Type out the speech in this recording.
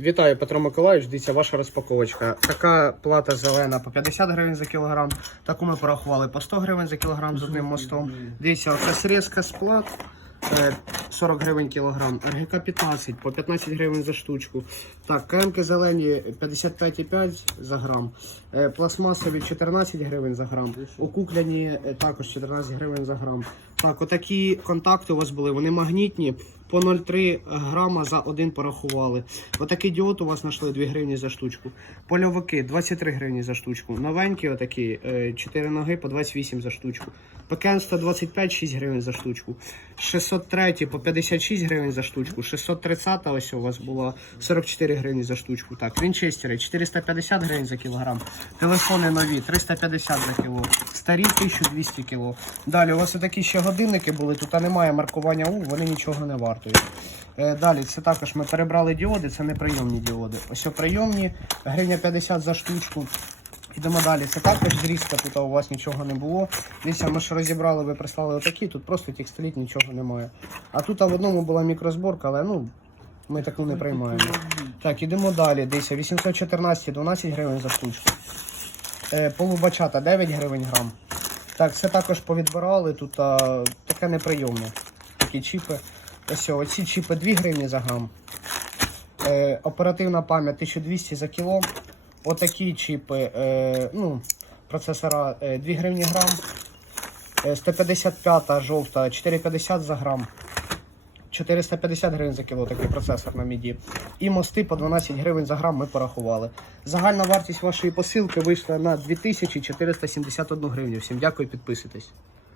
Вітаю, Петро Миколаївич. Дивіться, ваша розпаковочка. Така плата зелена по 50 гривень за кілограм. Таку ми порахували по 100 гривень за кілограм з одним мостом. Дивіться, оце срізка з плат. е, 40 гривень кілограм, РГК 15 по 15 гривень за штучку. Так, КМК зелені 55,5 за грам. Е, Пластмасові 14 гривень за грам. Окукляні е, також 14 гривень за грам. Так, отакі контакти у вас були, вони магнітні. По 0,3 грама за один порахували. Отакий діод у вас знайшли 2 гривні за штучку. Польовики 23 гривні за штучку. Новенькі отакі 4 ноги по 28 за штучку. ПКН 125 6 гривень за штучку. 603 по 56 гривень за штучку. 630 ось у вас була 44 гривні за штучку. Так, вінчестери 450 гривень за кілограм. Телефони нові 350 за кіло. Старі 1200 кіло. Далі у вас такі ще годинники були. Тут немає маркування У, вони нічого не вартують. Е, Далі це також ми перебрали діоди, це не прийомні діоди. Ось прийомні, гривня 50 за штучку. Ідемо далі. Це також зрізка, тут у вас нічого не було. Дивіться, ми ж розібрали, ви прислали отакі, тут просто текстиліт нічого немає. А тут в одному була мікрозборка, але ну, ми таку не приймаємо. Так, ідемо далі. Дивіться, 814, 12 гривень за штучку. Е, полубачата 9 гривень грам. Так, це також повідбирали, тут а, таке неприйомне. Такі чіпи. Ось оці чіпи 2 гривні за грам. Е, оперативна пам'ять 1200 за кіло. Отакі чіпи, е, ну, процесора е, 2 гривні грам. Е, 155 жовта, 4,50 за грам. 450 гривень за кіло такий процесор на міді. І мости по 12 гривень за грам ми порахували. Загальна вартість вашої посилки вийшла на 2471 гривню. Всім дякую, підписуйтесь.